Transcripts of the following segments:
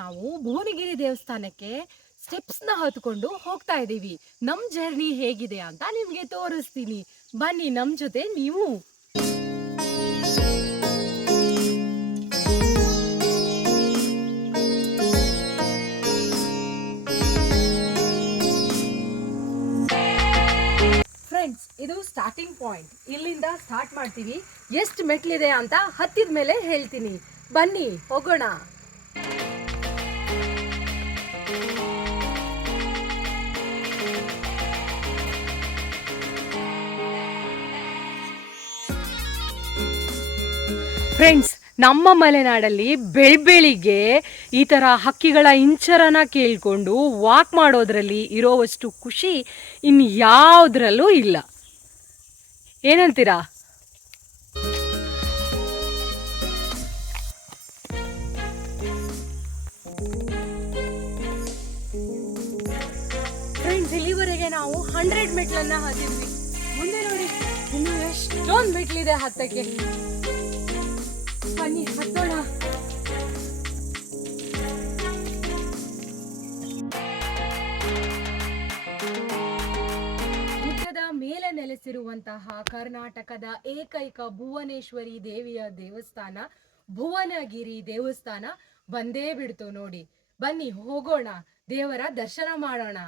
ನಾವು ಭುವನಗಿರಿ ದೇವಸ್ಥಾನಕ್ಕೆ ಸ್ಟೆಪ್ಸ್ನ ಹತ್ಕೊಂಡು ಹೋಗ್ತಾ ಇದ್ದೀವಿ. ನಮ್ ಜರ್ನಿ ಹೇಗಿದೆ ಅಂತ ನಿಮ್ಗೆ ತೋರಿಸ್ತೀನಿ, ಬನ್ನಿ ನಮ್ ಜೊತೆ ನೀವು. ಫ್ರೆಂಡ್ಸ್, ಇದು ಸ್ಟಾರ್ಟಿಂಗ್ ಪಾಯಿಂಟ್. ಇಲ್ಲಿಂದ ಸ್ಟಾರ್ಟ್ ಮಾಡ್ತೀವಿ. ಎಷ್ಟು ಮೆಟ್ಲಿದೆ ಅಂತ ಹತ್ತಿದ ಮೇಲೆ ಹೇಳ್ತೀನಿ. ಬನ್ನಿ ಹೋಗೋಣ. ಫ್ರೆಂಡ್ಸ್, ನಮ್ಮ ಮಲೆನಾಡಲ್ಲಿ ಬೆಳಿಗ್ಗೆ ಈ ಥರ ಹಕ್ಕಿಗಳ ಇಂಚರನ ಕೇಳಿಕೊಂಡು ವಾಕ್ ಮಾಡೋದ್ರಲ್ಲಿ ಇರೋವಷ್ಟು ಖುಷಿ ಇನ್ಯಾವುದ್ರಲ್ಲೂ ಇಲ್ಲ. ಏನಂತೀರಾ? ಫ್ರೆಂಡ್ಸ್, ಇಲ್ಲಿವರೆಗೆ ನಾವು 100 ಮೆಟ್ಲನ್ನ ಹತ್ತಿದ್ವಿ. ಮುಂದೆ ನೋಡಿ, ಇನ್ನು ಎಷ್ಟೊಂದು ಮೆಟ್ಲಿದೆ ಹತ್ತಕ್ಕೆ. ಬನ್ನಿ ಹತ್ತೋಣ. ಗುಡ್ಡದ ಮೇಲೆ ನೆಲೆಸಿರುವಂತಹ ಕರ್ನಾಟಕದ ಏಕೈಕ ಭುವನೇಶ್ವರಿ ದೇವಿಯ ದೇವಸ್ಥಾನ ಭುವನಗಿರಿ ದೇವಸ್ಥಾನ ಬಂದೇ ಬಿಡ್ತು ನೋಡಿ. ಬನ್ನಿ ಹೋಗೋಣ, ದೇವರ ದರ್ಶನ ಮಾಡೋಣ.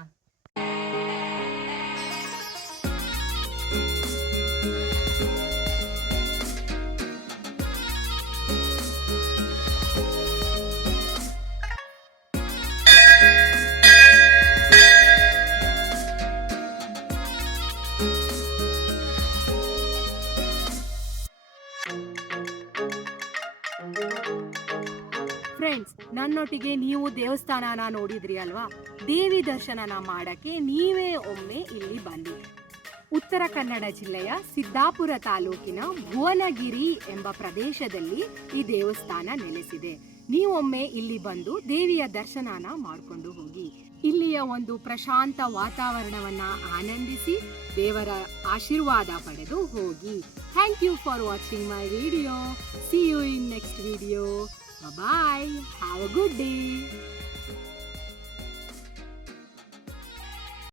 ಫ್ರೆಂಡ್ಸ್, ನನ್ನೊಟ್ಟಿಗೆ ನೀವು ದೇವಸ್ಥಾನನ ನೋಡಿದ್ರಿ ಅಲ್ವಾ? ದೇವಿ ದರ್ಶನನ ಮಾಡಕ್ಕೆ ನೀವೇ ಒಮ್ಮೆ ಇಲ್ಲಿ ಬನ್ನಿ. ಉತ್ತರ ಕನ್ನಡ ಜಿಲ್ಲೆಯ ಸಿದ್ದಾಪುರ ತಾಲೂಕಿನ ಭುವನಗಿರಿ ಎಂಬ ಪ್ರದೇಶದಲ್ಲಿ ಈ ದೇವಸ್ಥಾನ ನೆಲೆಸಿದೆ. ನೀವೊಮ್ಮೆ ಇಲ್ಲಿ ಬಂದು ದೇವಿಯ ದರ್ಶನನ ಮಾಡಿಕೊಂಡು ಹೋಗಿ. ಇಲ್ಲಿಯ ಒಂದು ಪ್ರಶಾಂತ ವಾತಾವರಣವನ್ನ ಆನಂದಿಸಿ ದೇವರ ಆಶೀರ್ವಾದ ಪಡೆದು ಹೋಗಿ. Thank you for watching my video. See you in next video. Bye-bye. Have a good day.